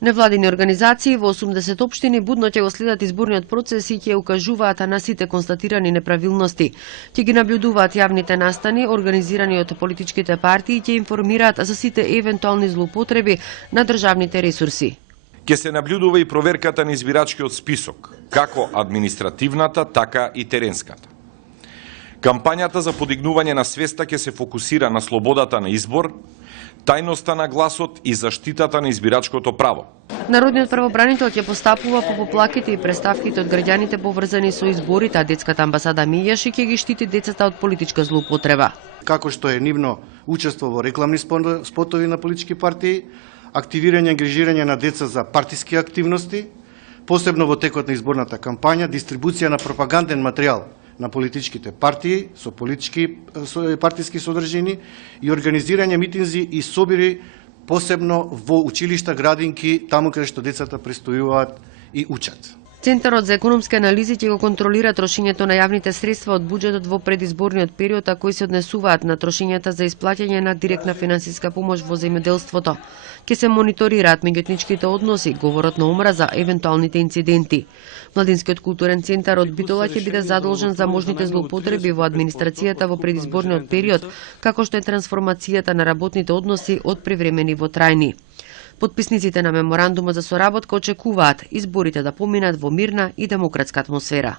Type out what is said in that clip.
Невладини организации во 80 општини будно ќе го следат изборниот процес и ќе укажуваат на сите констатирани неправилности. Ќе ги наблюдуваат јавните настани, организирани од политичките партии и ќе информираат за сите евентуални злоупотреби на државните ресурси. Ќе се наблюдува и проверката на избирачкиот список, како административната, така и теренската. Кампањата за подигнување на свеста ќе се фокусира на слободата на избор, тајноста на гласот и заштитата на избирачкото право. Народниот правобранител ќе постапува по поплаките и преставките од граѓаните поврзани со изборите, а детската амбасада Мијаши ќе ги штити децата од политичка злоупотреба. Како што е нивно учество во рекламни спотови на политички партии, активирање и ангажирање на деца за партиски активности, посебно во текот на изборната кампања, дистрибуција на пропаганден материјал на политичките партии со партиски содржини и организирање митинзи и собири посебно во училишта, градинки, таму каде што децата престојуваат и учат. Центарот за економски анализи ќе го контролира трошењето на јавните средства од буџетот во предизборниот период, а кои се однесуваат на трошењата за исплаќање на директна финансиска помош во земјоделството. Ќе се мониторираат меѓуетничките односи, говорот на омраза, евентуалните инциденти. Младинскиот културен центар од Битола ќе биде задолжен за можните злоупотреби во администрацијата во предизборниот период, како што е трансформацијата на работните односи од привремени во трајни. Потписниците на меморандумот за соработка очекуваат изборите да поминат во мирна и демократска атмосфера.